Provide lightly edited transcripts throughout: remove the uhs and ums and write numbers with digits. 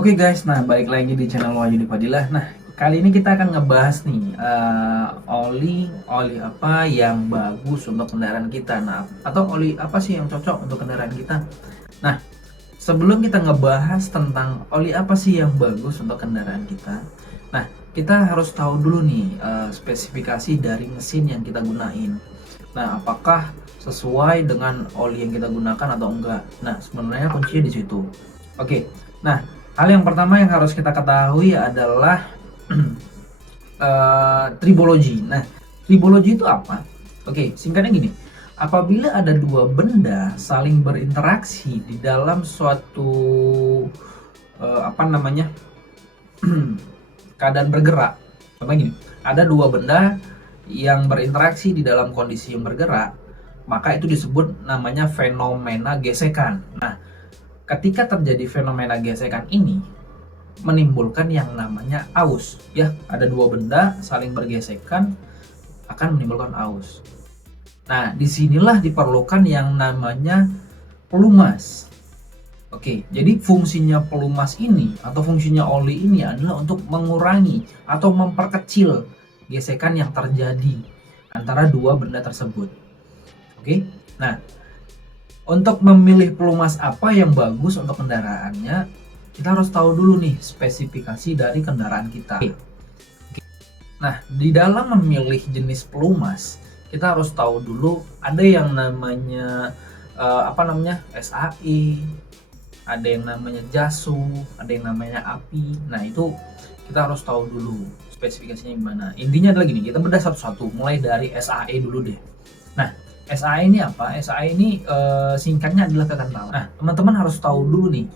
Oke guys, nah balik lagi di channel Wahyudi Fadilah. Nah, kali ini kita akan ngebahas nih oli apa yang bagus untuk kendaraan kita. Nah, atau oli apa sih yang cocok untuk kendaraan kita. Nah, sebelum kita ngebahas tentang oli apa sih yang bagus untuk kendaraan kita. Nah, kita harus tahu dulu nih spesifikasi dari mesin yang kita gunain. Nah, apakah sesuai dengan oli yang kita gunakan atau enggak. Nah, sebenarnya kuncinya di situ. Oke. Nah, hal yang pertama yang harus kita ketahui adalah tribologi. Nah, tribologi itu apa? Oke, singkatnya gini. Apabila ada dua benda saling berinteraksi di dalam suatu apa namanya keadaan bergerak. Contohnya gini, ada dua benda yang berinteraksi di dalam kondisi yang bergerak, maka itu disebut namanya fenomena gesekan. Nah, ketika terjadi fenomena gesekan ini menimbulkan yang namanya aus, ya, ada dua benda saling bergesekan akan menimbulkan aus. Nah, disinilah diperlukan yang namanya pelumas. Oke, jadi fungsinya pelumas ini atau fungsinya oli ini adalah untuk mengurangi atau memperkecil gesekan yang terjadi antara dua benda tersebut. Oke, nah, untuk memilih pelumas apa yang bagus untuk kendaraannya, kita harus tahu dulu nih spesifikasi dari kendaraan kita. Oke. Nah, di dalam memilih jenis pelumas, kita harus tahu dulu ada yang namanya SAE, ada yang namanya jasu, ada yang namanya api. Nah, itu kita harus tahu dulu spesifikasinya gimana. Intinya adalah gini, kita bedah satu-satu, mulai dari SAE dulu deh. Nah, SAE ini apa? SAE ini singkatnya adalah kekentalan. Nah, teman-teman harus tahu dulu nih,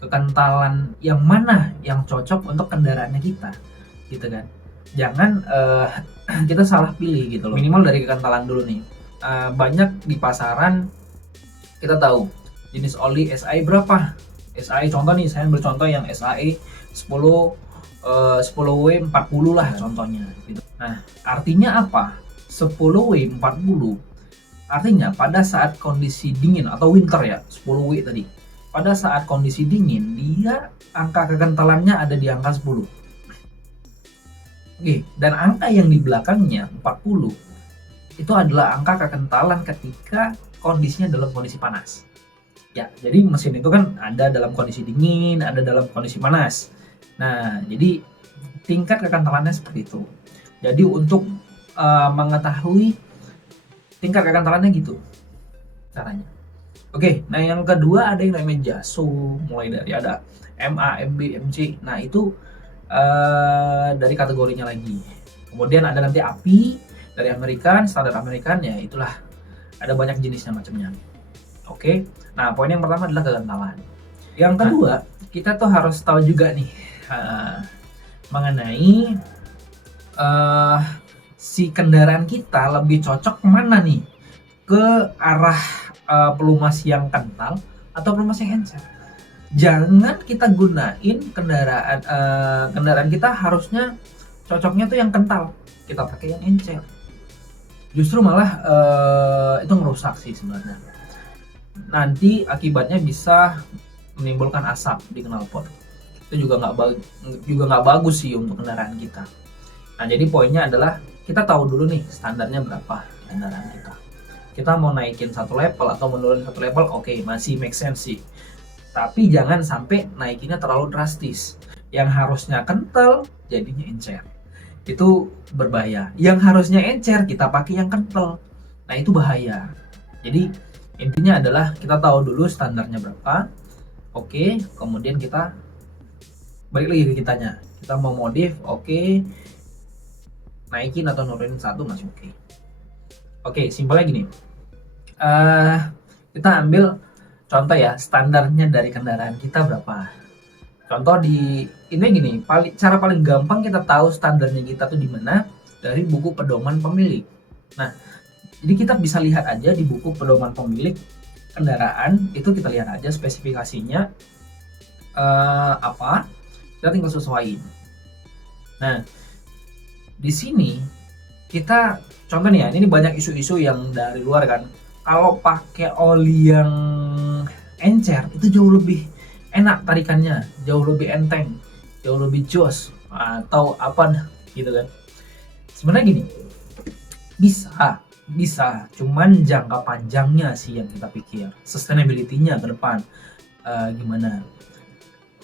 kekentalan yang mana yang cocok untuk kendaraannya kita, gitu kan? Jangan kita salah pilih gitu loh. Minimal dari kekentalan dulu nih. Banyak di pasaran kita tahu jenis oli SAE berapa. SAE contoh nih, saya ambil contoh yang SAE 10W40 lah contohnya gitu. Nah, artinya apa? 10W40 artinya pada saat kondisi dingin atau winter ya, 10W tadi. Pada saat kondisi dingin, dia angka kekentalannya ada di angka 10. Oke, dan angka yang di belakangnya 40 itu adalah angka kekentalan ketika kondisinya dalam kondisi panas. Ya, jadi mesin itu kan ada dalam kondisi dingin, ada dalam kondisi panas. Nah, jadi tingkat kekentalannya seperti itu. Jadi untuk mengetahui tingkat kekentalannya gitu caranya. Oke, nah yang kedua ada yang namanya jasu, mulai dari ada MA, MB, MC. Nah, itu dari kategorinya lagi. Kemudian ada nanti api dari American, standar American, ya itulah. Ada banyak jenisnya macamnya. Oke. Nah, poin yang pertama adalah kekentalan. Yang kedua, kita tuh harus tahu juga nih mengenai si kendaraan kita lebih cocok kemana nih, ke arah pelumas yang kental atau pelumas yang encer. Jangan kita gunain kendaraan kita harusnya cocoknya tuh yang kental, kita pakai yang encer, justru malah itu ngerusak sih sebenarnya. Nanti akibatnya bisa menimbulkan asap di knalpot. Itu juga nggak bagus sih untuk kendaraan kita. Nah, jadi poinnya adalah kita tahu dulu nih standarnya berapa kendaraan kita. Kita mau naikin satu level atau menurun satu level, oke, masih make sense sih. Tapi jangan sampai naikinnya terlalu drastis. Yang harusnya kental jadinya encer. Itu berbahaya. Yang harusnya encer kita pakai yang kental. Nah, itu bahaya. Jadi intinya adalah kita tahu dulu standarnya berapa. Oke, kemudian kita balik lagi ke kitanya. Kita mau modif, oke. Naikin atau nurunin satu masih oke. Oke, simpelnya gini. Kita ambil contoh ya, standarnya dari kendaraan kita berapa. Contoh di ini gini, cara paling gampang kita tahu standarnya kita tuh di mana, dari buku pedoman pemilik. Nah, jadi kita bisa lihat aja di buku pedoman pemilik kendaraan, itu kita lihat aja spesifikasinya apa, kita tinggal sesuaiin. Nah, di sini kita contoh nih ya, ini banyak isu-isu yang dari luar kan, kalau pakai oli yang encer itu jauh lebih enak tarikannya, jauh lebih enteng, jauh lebih jos atau apa gitu kan. Sebenarnya gini, bisa, cuman jangka panjangnya sih yang kita pikir, sustainability-nya ke depan gimana.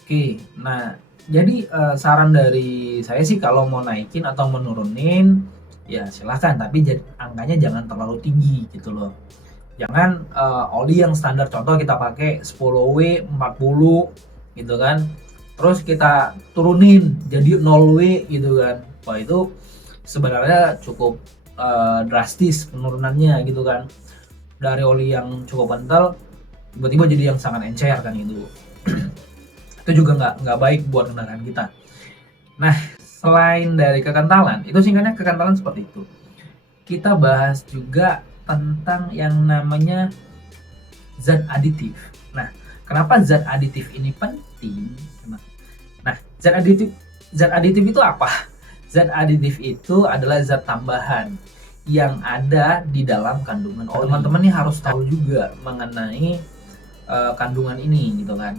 Oke, nah jadi saran dari saya sih kalau mau naikin atau menurunin ya silahkan, tapi angkanya jangan terlalu tinggi gitu loh. Jangan oli yang standar contoh kita pakai 10W 40 gitu kan, terus kita turunin jadi 0W gitu kan. Wah itu sebenarnya cukup drastis penurunannya gitu kan, dari oli yang cukup kental tiba-tiba jadi yang sangat encer kan itu. Itu juga nggak baik buat kendaraan kita. Nah, selain dari kekentalan, itu singkatnya kekentalan seperti itu. Kita bahas juga tentang yang namanya zat aditif. Nah, kenapa zat aditif ini penting? Nah, zat aditif itu apa? Zat aditif itu adalah zat tambahan yang ada di dalam kandungan oli. Teman-teman nih harus tahu juga mengenai kandungan ini gitu kan.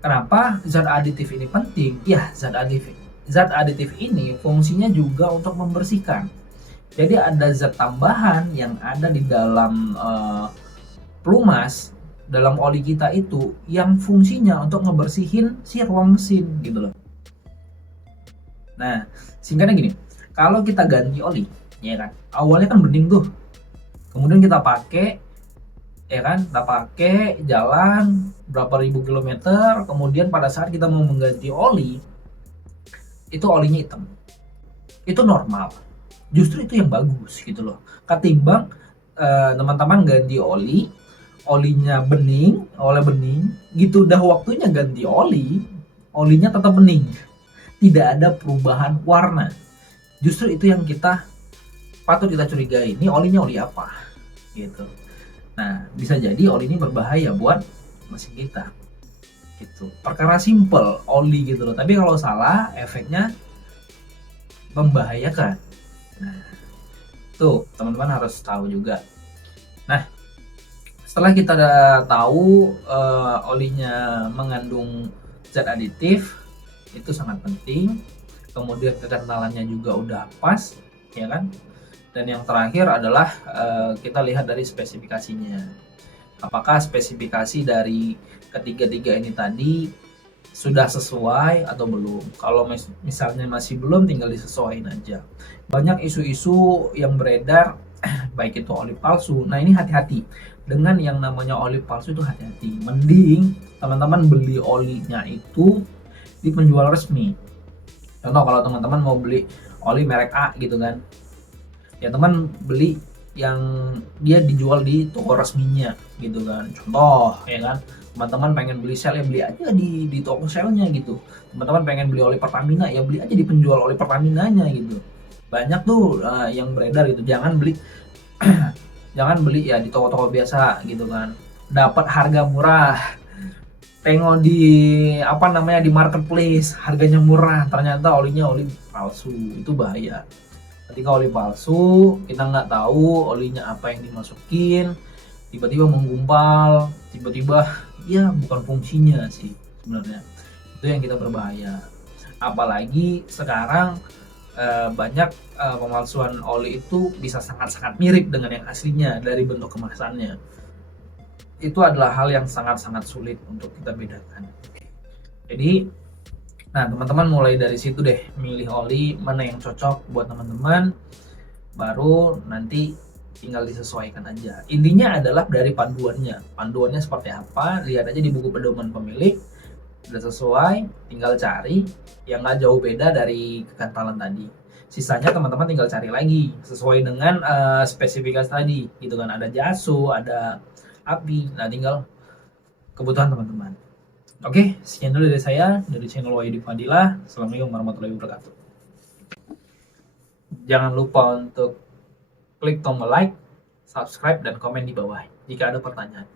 Kenapa zat aditif ini penting? Ya, zat aditif ini fungsinya juga untuk membersihkan. Jadi ada zat tambahan yang ada di dalam pelumas, dalam oli kita itu, yang fungsinya untuk ngebersihin si ruang mesin gitu loh. Nah, singkatnya gini, kalau kita ganti oli, ya kan, awalnya kan bening tuh, kemudian kita pakai, ya kan, kita pakai jalan berapa ribu kilometer, kemudian pada saat kita mau mengganti oli, itu olinya hitam. Itu normal, justru itu yang bagus gitu loh. Ketimbang teman-teman ganti oli, olinya bening, gitu, udah waktunya ganti oli, olinya tetap bening, tidak ada perubahan warna. Justru itu yang patut kita curigai, ini olinya oli apa gitu. Nah, bisa jadi oli ini berbahaya buat mesin kita gitu. Perkara simple oli gitu loh, tapi kalau salah efeknya membahayakan. Nah, tuh teman-teman harus tahu juga. Nah, setelah kita udah tahu olinya mengandung zat aditif, itu sangat penting. Kemudian kekentalannya juga udah pas, ya kan. Dan yang terakhir adalah kita lihat dari spesifikasinya. Apakah spesifikasi dari ketiga-tiga ini tadi sudah sesuai atau belum? Kalau misalnya masih belum, tinggal disesuaikan aja. Banyak isu-isu yang beredar baik itu oli palsu. Nah, ini hati-hati dengan yang namanya oli palsu, itu hati-hati. Mending teman-teman beli olinya itu di penjual resmi. Contoh kalau teman-teman mau beli oli merek A gitu kan, ya teman beli yang dia dijual di toko resminya gitu kan. Contoh ya kan, teman-teman pengen beli sel, ya beli aja di toko selnya gitu. Teman-teman pengen beli oli Pertamina, ya beli aja di penjual oli Pertaminanya gitu. Banyak tuh yang beredar gitu. Jangan beli jangan beli ya di toko-toko biasa gitu kan, dapat harga murah. Tengok di di marketplace harganya murah, ternyata olinya oli palsu. Itu bahaya. Ketika oli palsu, kita nggak tahu olinya apa yang dimasukin, tiba-tiba menggumpal, tiba-tiba ya bukan fungsinya sih sebenarnya. Itu yang kita berbahaya. Apalagi sekarang banyak pemalsuan oli itu bisa sangat-sangat mirip dengan yang aslinya dari bentuk kemasannya. Itu adalah hal yang sangat-sangat sulit untuk kita bedakan. Jadi, nah teman-teman mulai dari situ deh, milih oli mana yang cocok buat teman-teman, baru nanti tinggal disesuaikan aja. Intinya adalah dari panduannya seperti apa, lihat aja di buku pedoman pemilik, udah sesuai, tinggal cari yang nggak jauh beda dari kekentalan tadi. Sisanya teman-teman tinggal cari lagi sesuai dengan spesifikasi tadi gitu kan. Ada jaso, ada api, nah tinggal kebutuhan teman-teman. Oke, sekian dulu dari saya, dari channel Wahyudi Fadilah. Assalamualaikum warahmatullahi wabarakatuh. Jangan lupa untuk klik tombol like, subscribe, dan komen di bawah jika ada pertanyaan.